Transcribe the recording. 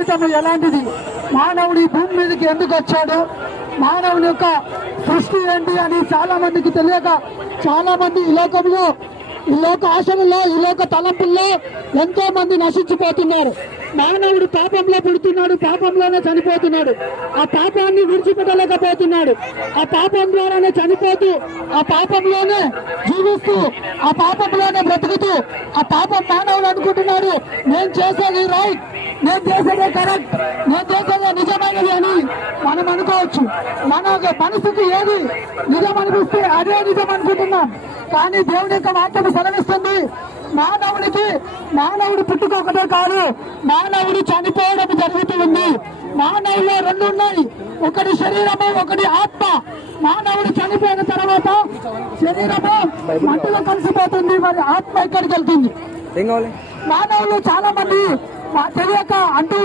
జీవితం ఎలాంటిది, మానవుడి భూమి మీదకి ఎందుకు వచ్చాడు, మానవుని యొక్క సృష్టి ఏంటి అని చాలా మందికి తెలియక చాలా మంది ఈ లోకంలో, ఈ లోక ఆశలలో, ఈ లోక తలంపుల్లో ఎంతో మంది నశించిపోతున్నారు. మానవుడు పాపంలో పుడుతున్నాడు, పాపంలోనే చనిపోతున్నాడు. ఆ పాపాన్ని విడిచిపెట్టలేకపోతున్నాడు. ఆ పాపం ద్వారానే చనిపోతూ, ఆ పాపంలోనే జీవిస్తూ, ఆ పాపంలోనే బ్రతుకుతూ, ఆ పాపం మానవుడు అనుకుంటున్నాడు నేను చేసేది రైట్, నేను చేసేదే కరెక్ట్, నేను చేసేదే నిజమైనది అని మనం అనుకోవచ్చు. మన మనసుకి ఏది నిజం అనిపిస్తే అదే నిజం అనుకుంటున్నాం. కానీ దేవుని యొక్క వాక్యం సెలవిస్తుంది, మానవుడు పుట్టుక ఒకటే కాదు, మానవుడు చనిపోవడం జరుగుతూ ఉంది. మానవులో రెండు ఉన్నాయి, ఒకటి శరీరము, ఒకటి ఆత్మ. మానవుడు చనిపోయిన తర్వాత శరీరము మట్టిలో కలిసిపోతుంది, మరి ఆత్మ ఎక్కడికి వెళ్తుంది? మానవులు చాలా మంది తెలియక అంటూ